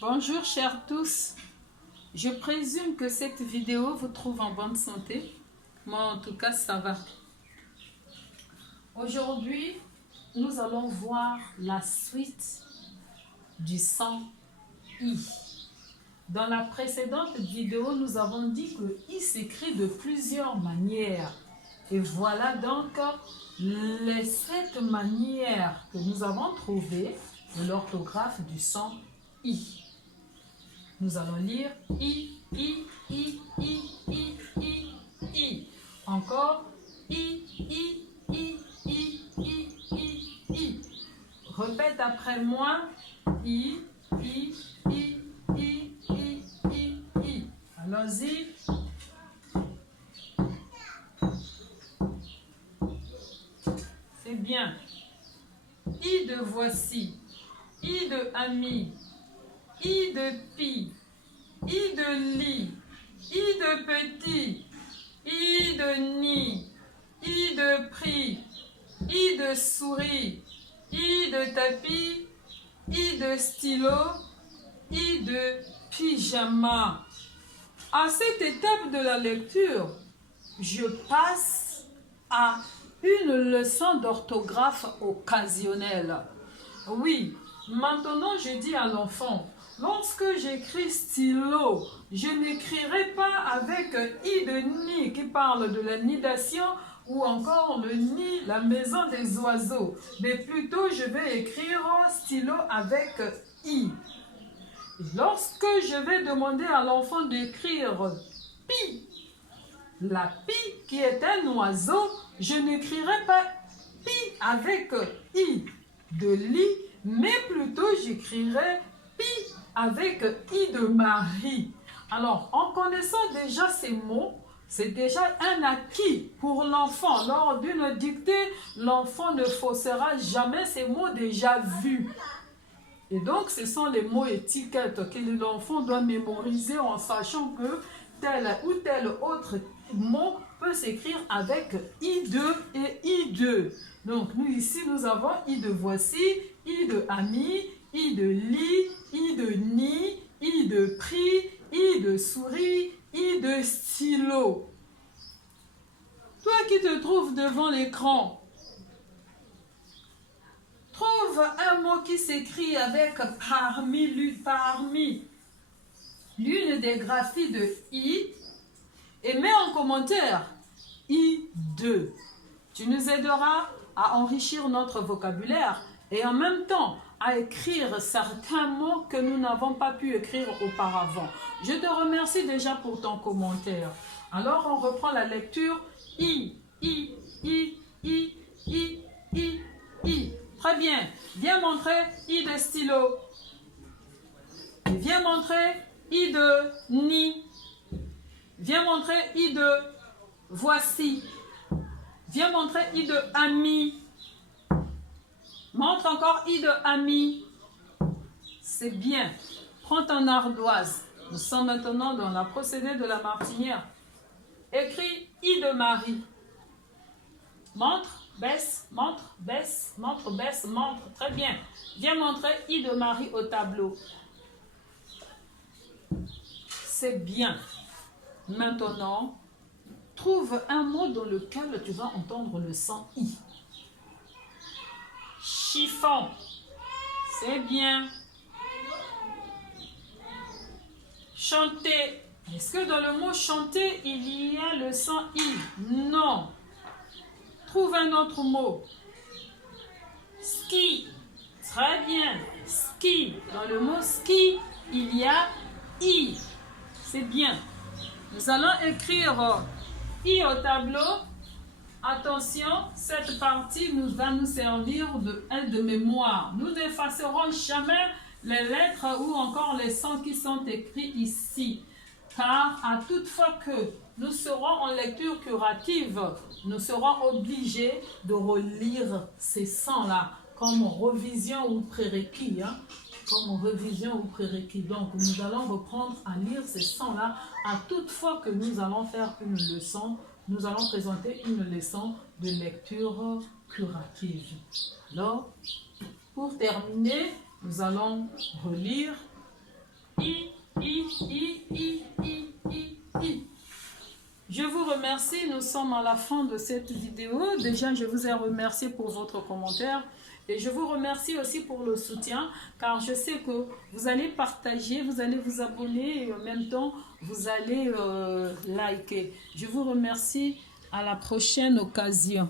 Bonjour chers tous, je présume que cette vidéo vous trouve en bonne santé. Moi en tout cas ça va. Aujourd'hui, nous allons voir la suite du son I. Dans la précédente vidéo, nous avons dit que I s'écrit de plusieurs manières. Et voilà donc les 7 manières que nous avons trouvées de l'orthographe du son I. Nous allons lire I, I, I, I, I, I, I. Encore I, I, I, I, I, I, I. Répète après moi. I, I, I, I, I, I, I. Allons-y. C'est bien. I de voici. I de ami. I de pi, I de lit, I de petit, I de nid, I de prix, I de souris, I de tapis, I de stylo, I de pyjama. À cette étape de la lecture, je passe à une leçon d'orthographe occasionnelle. Oui, maintenant je dis à l'enfant, lorsque j'écris stylo, je n'écrirai pas avec I de nid qui parle de la nidation ou encore le nid, la maison des oiseaux. Mais plutôt je vais écrire stylo avec I. Lorsque je vais demander à l'enfant d'écrire pi, la pie qui est un oiseau, je n'écrirai pas pi avec I de lit, mais plutôt j'écrirai pi avec I de Marie. Alors, en connaissant déjà ces mots, c'est déjà un acquis pour l'enfant. Lors d'une dictée, l'enfant ne faussera jamais ces mots déjà vus. Et donc, ce sont les mots étiquettes que l'enfant doit mémoriser en sachant que tel ou tel autre mot peut s'écrire avec I2 et I2. Donc, nous ici, nous avons I de voici, I de ami, I de lit, I de nid, I de prix, I de souris, I de stylo. Toi qui te trouves devant l'écran, trouve un mot qui s'écrit avec parmi l'une des graphies de I et mets en commentaire I2. Tu nous aideras à enrichir notre vocabulaire et en même temps à écrire certains mots que nous n'avons pas pu écrire auparavant. Je te remercie déjà pour ton commentaire. Alors on reprend la lecture. I, I, I, I, I, I, I. Très bien. Viens montrer I de stylo. Et viens montrer I de nid. Viens montrer I de voici. Viens montrer I de ami. Montre encore I de ami. C'est bien. Prends ton ardoise. Nous sommes maintenant dans la procédé de la martinière. Écris I de Marie. Montre, baisse, montre, baisse, montre, baisse, montre. Très bien. Viens montrer I de Marie au tableau. C'est bien. Maintenant, trouve un mot dans lequel tu vas entendre le son I. Chiffon. C'est bien. Chanter. Est-ce que dans le mot chanter, il y a le son I? Non. Trouve un autre mot. Ski. Très bien. Ski. Dans le mot ski, il y a I. C'est bien. Nous allons écrire I au tableau. Attention, cette partie va nous servir de mémoire. Nous n'effacerons jamais les lettres ou encore les sons qui sont écrits ici. Car à toute fois que nous serons en lecture curative, nous serons obligés de relire ces sons-là comme révision ou prérequis. Comme révision ou prérequis. Donc, nous allons reprendre à lire ces sons-là à toute fois que nous allons faire une leçon. Nous allons présenter une leçon de lecture curative. Alors, pour terminer, nous allons relire Je vous remercie, nous sommes à la fin de cette vidéo. Déjà, je vous ai remercié pour votre commentaire. Et je vous remercie aussi pour le soutien, car je sais que vous allez partager, vous allez vous abonner et en même temps, vous allez liker. Je vous remercie, à la prochaine occasion.